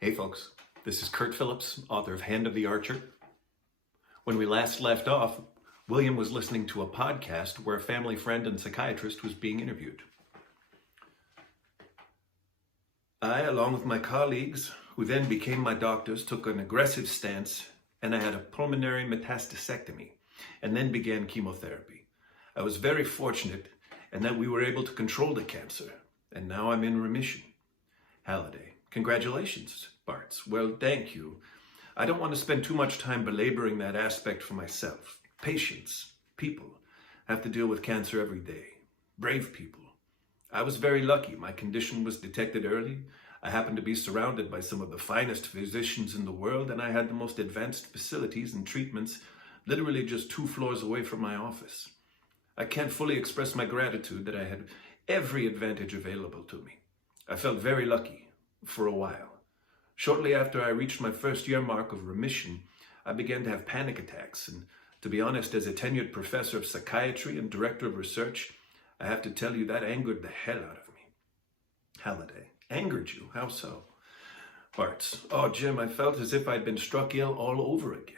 Hey folks, this is Kurt Phillips, author of Hand of the Archer. When we last left off, William was listening to a podcast where a family friend and psychiatrist was being interviewed. I, along with my colleagues, who then became my doctors, took an aggressive stance, and I had a pulmonary metastasectomy, and then began chemotherapy. I was very fortunate in that we were able to control the cancer, and now I'm in remission. Halliday. Congratulations, Bartz. Well, thank you. I don't want to spend too much time belaboring that aspect for myself. Patients, people, have to deal with cancer every day. Brave people. I was very lucky. My condition was detected early. I happened to be surrounded by some of the finest physicians in the world, and I had the most advanced facilities and treatments literally just 2 floors away from my office. I can't fully express my gratitude that I had every advantage available to me. I felt very lucky. For a while. Shortly after I reached my first year mark of remission, I began to have panic attacks, and to be honest, as a tenured professor of psychiatry and director of research, I have to tell you that angered the hell out of me. Halliday. Angered you? How so? Bartz. Oh, Jim, I felt as if I'd been struck ill all over again.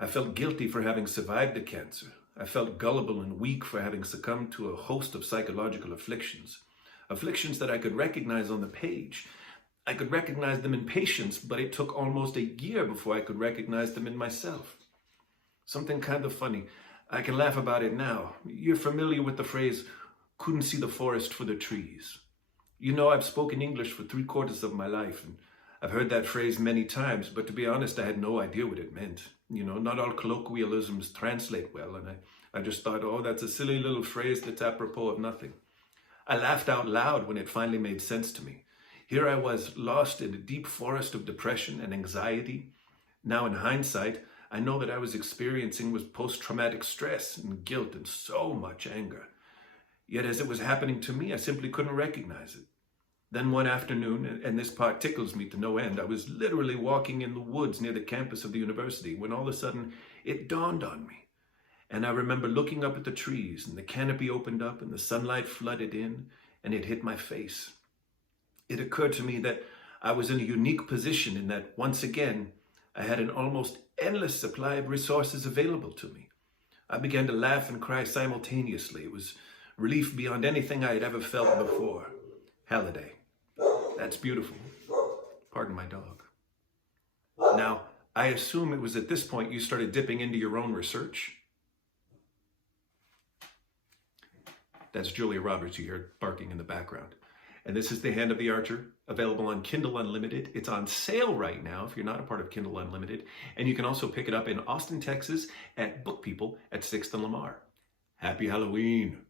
I felt guilty for having survived the cancer. I felt gullible and weak for having succumbed to a host of psychological afflictions. Afflictions that I could recognize on the page. I could recognize them in patients, but it took almost a year before I could recognize them in myself. Something kind of funny. I can laugh about it now. You're familiar with the phrase, couldn't see the forest for the trees. You know, I've spoken English for 3/4 of my life, and I've heard that phrase many times, but to be honest, I had no idea what it meant. You know, not all colloquialisms translate well, and I just thought, oh, that's a silly little phrase that's apropos of nothing. I laughed out loud when it finally made sense to me. Here I was, lost in a deep forest of depression and anxiety. Now in hindsight, I know that I was experiencing was post-traumatic stress and guilt and so much anger. Yet as it was happening to me, I simply couldn't recognize it. Then one afternoon, and this part tickles me to no end, I was literally walking in the woods near the campus of the university when all of a sudden it dawned on me. And I remember looking up at the trees, and the canopy opened up, and the sunlight flooded in, and it hit my face. It occurred to me that I was in a unique position in that, once again, I had an almost endless supply of resources available to me. I began to laugh and cry simultaneously. It was relief beyond anything I had ever felt before. Halliday. That's beautiful. Pardon my dog. Now, I assume it was at this point you started dipping into your own research. That's Julia Roberts you heard barking in the background. And this is The Hand of the Archer, available on Kindle Unlimited. It's on sale right now if you're not a part of Kindle Unlimited. And you can also pick it up in Austin, Texas at Book People at 6th and Lamar. Happy Halloween.